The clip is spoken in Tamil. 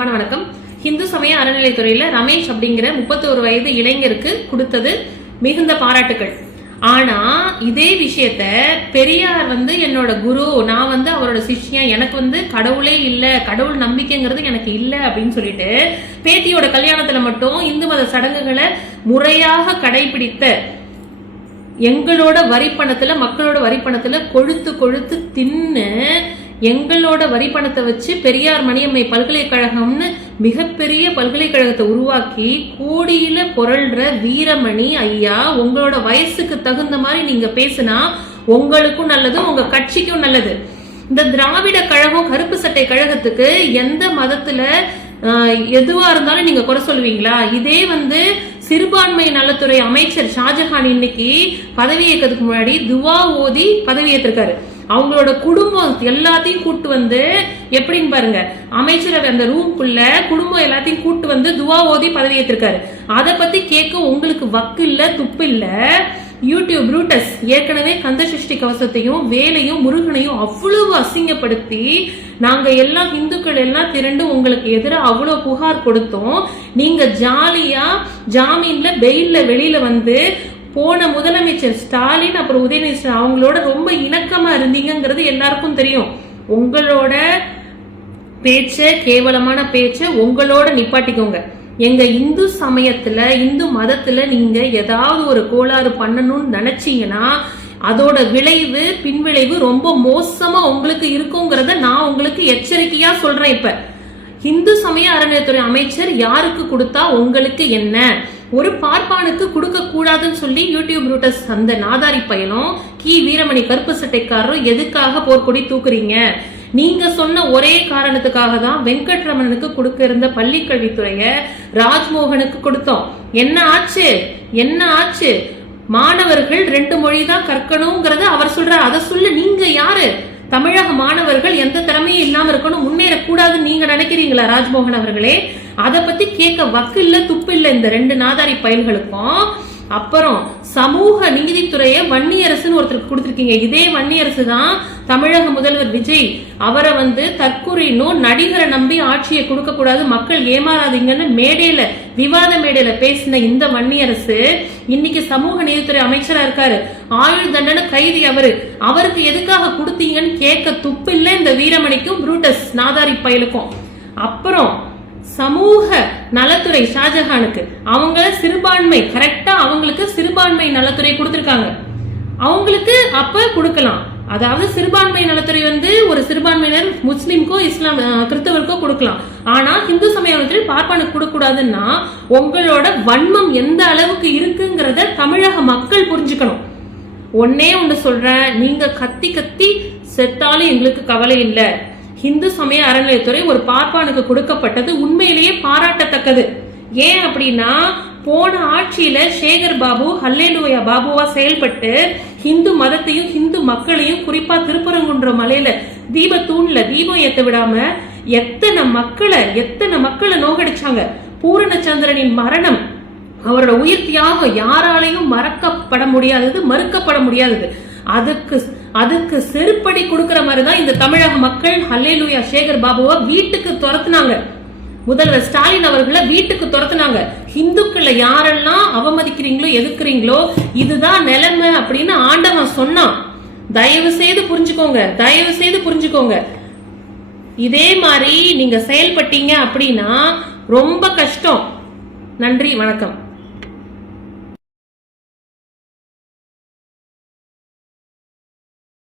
அன்பான வணக்கம். இந்து சமய அறநிலைத்துறையில ரமேஷ் அப்படிங்கிற 31 வயது இளைஞருக்கு கொடுத்தது மிகுந்த பாராட்டுகள். ஆனா இதே விஷயத்த பெரியார் என்னோட குரு, நான் அவரோட சிஷ்யன், எனக்கு கடவுளே இல்ல, கடவுள் நம்பிக்கைங்கிறது எனக்கு இல்ல அப்படின்னு சொல்லிட்டு பேத்தியோட கல்யாணத்துல மட்டும் இந்து மத சடங்குகளை முறையாக கடைபிடித்த எங்களோட வரிப்பணத்துல, மக்களோட வரிப்பணத்துல கொழுத்து கொழுத்து தின்னு எங்களோட வரிப்பணத்தை வச்சு பெரியார் மணியம்மை பல்கலைக்கழகம்னு மிகப்பெரிய பல்கலைக்கழகத்தை உருவாக்கி கோடியில புரள்ற வீரமணி ஐயா, உங்களோட வயசுக்கு தகுந்த மாதிரி நீங்க பேசினா உங்களுக்கும் நல்லது, உங்க கட்சிக்கும் நல்லது. இந்த திராவிட கழகம், கருப்பு சட்டை கழகத்துக்கு எந்த மதத்துல எதுவா இருந்தாலும் நீங்க குறை சொல்லுவீங்களா? இதே சிறுபான்மை நலத்துறை அமைச்சர் ஷாஜஹான் இன்னைக்கு பதவியேற்றதுக்கு முன்னாடி துவா ஓதி பதவியேற்றிருக்காரு. அவங்களோட குடும்பம் எல்லாத்தையும் கூட்டு எப்படின்னு பாருங்க, அமைச்சரவை அந்த ரூம்குள்ள குடும்பம் எல்லாத்தையும் கூட்டு துவா ஓதி பதவியேற்றிருக்காரு. அதை பத்தி கேட்க உங்களுக்கு வக்கு இல்ல, துப்பு இல்ல. யூடியூப் ப்ரூட்டஸ் ஏற்கனவே கந்தசஷ்டி கவசத்தையும் வேலையும் முருகனையும் அவ்வளவு அசிங்கப்படுத்தி நாங்க எல்லாம் இந்துக்கள் எல்லாம் திரண்டு உங்களுக்கு எதிராக அவ்வளவு புகார் கொடுத்தோம். நீங்க ஜாலியா ஜாமீன்ல பெயில்ல வெளியில போன முதலமைச்சர் ஸ்டாலின் அப்புறம் உதயநிதி அவங்களோட ரொம்ப இணக்கமா இருந்தீங்கிறது எல்லாருக்கும் தெரியும். உங்களோட பேச்ச, கேவலமான பேச்ச உங்களோட நிப்பாட்டிக்கோங்க. எங்க இந்து சமயத்துல, இந்து மதத்துல நீங்க ஏதாவது ஒரு கோளாறு பண்ணணும்னு நினைச்சீங்கன்னா அதோட விளைவு, பின்விளைவு ரொம்ப மோசமா உங்களுக்கு இருக்குங்கிறத நான் உங்களுக்கு எச்சரிக்கையா சொல்றேன். இப்ப இந்து சமய அறநிலையத்துறை அமைச்சர் யாருக்கு கொடுத்தா உங்களுக்கு என்ன? ஒரு பார்ப்பானுக்கு கொடுக்க கூடாதுன்னு சொல்லி யூடியூப் ரூட்டஸ் அந்த நாதாரி பயலும் கி வீரமணி கருப்பு சட்டைக்காரரும் எதுக்காக போர்க்கொடி தூக்குறீங்க? நீங்க சொன்ன ஒரே காரணத்துக்காக தான் வெங்கட்ரமணனுக்கு கொடுக்க இருந்த பள்ளிக்கல்வித்துறைய ராஜ்மோகனுக்கு கொடுத்தோம். என்ன ஆச்சு? என்ன ஆச்சு? மாணவர்கள் 2 மொழி தான் கற்கணும்ங்கறத அவர் சொல்றார். அதை சொல்ல நீங்க யாரு? தமிழக மாணவர்கள் எந்த திறமையும் இல்லாம இருக்கணும், முன்னேறக்கூடாதுன்னு நீங்க நினைக்கிறீங்களா ராஜ்மோகன் அவர்களே? அதை பத்தி கேட்க வக்கு இல்ல, துப்பு இல்ல இந்த 2 நாதாரி பயல்களுக்கும். அப்புறம் சமூக நீதித்துறைய வன்னியரசுன்னு ஒருத்தருக்கு கொடுத்திருக்கீங்க. இதே வன்னியரசு தான் தமிழக முதல்வர் விஜய் அவரை தற்கொலைன்னு நடிகரை நம்பி ஆட்சியை கொடுக்க கூடாது, மக்கள் ஏமாறாதீங்கன்னு மேடையில, விவாத மேடையில பேசின இந்த வன்னியரசு இன்னைக்கு சமூக நீதித்துறை அமைச்சரா இருக்காரு. ஆயுள் தண்டனை கைதி அவருக்கு எதுக்காக கொடுத்தீங்கன்னு கேட்க துப்பு இல்ல இந்த வீரமணிக்கும் புரூட்டஸ் நாதாரி பயலுக்கும். அப்புறம் சமூக நலத்துறை ஷாஜஹானுக்கு அவங்க சிறுபான்மை, கரெக்டா அவங்களுக்கு சிறுபான்மை நலத்துறை கொடுத்திருக்காங்க. அவங்களுக்கு அப்ப கொடுக்கலாம். அதாவது சிறுபான்மை நலத்துறை ஒரு சிறுபான்மையினர் முஸ்லிம்கோ இஸ்லாம் கிறிஸ்தவருக்கோ கொடுக்கலாம். ஆனா இந்து சமய நலத்துறை பார்ப்பானுக்கு கொடுக்க கூடாதுன்னா உங்களோட வன்மம் எந்த அளவுக்கு இருக்குங்கிறத தமிழக மக்கள் புரிஞ்சுக்கணும். ஒன்னே ஒன்று சொல்றேன், நீங்க கத்தி கத்தி செத்தாலும் எங்களுக்கு கவலை இல்லை. இந்து சமய அறநிலையத்துறை ஒரு பார்ப்பானுக்கு கொடுக்கப்பட்டது உண்மையிலேயே பாராட்டத்தக்கது. ஏன் அப்படின்னா போன ஆட்சியில சேகர் பாபு ஹல்லேலூயா பாபுவா செயல்பட்டு இந்து மதத்தையும் இந்து மக்களையும், குறிப்பா திருப்பரங்குன்ற மலையில தீபத்தூண்ல தீபம் ஏத்த விடாம எத்தனை மக்களை நோகடிச்சாங்க. பூரணச்சந்திரனின் மரணம், அவரோட உயிர் தியாகம் யாராலையும் மறக்கப்பட முடியாதது, மறுக்கப்பட முடியாதது. அதுக்கு செருப்படி கொடுக்கிற மாதிரிதான் இந்த தமிழக மக்கள் ஹல்லேலூயா சேகர் பாபுவா வீட்டுக்கு துரத்துனாங்க. முதல்வர் ஸ்டாலின் அவர்களை வீட்டுக்கு துரத்துனாங்க. இந்துக்களை யாரெல்லாம் அவமதிக்கிறீங்களோ, எதிர்க்கிறீங்களோ, இதுதான் நிலைமை அப்படின்னு ஆண்டவன் சொன்னான். தயவு செய்து புரிஞ்சுக்கோங்க, தயவு செய்து புரிஞ்சுக்கோங்க. இதே மாதிரி நீங்க செயல்பட்டீங்க அப்படின்னா ரொம்ப கஷ்டம். நன்றி, வணக்கம்.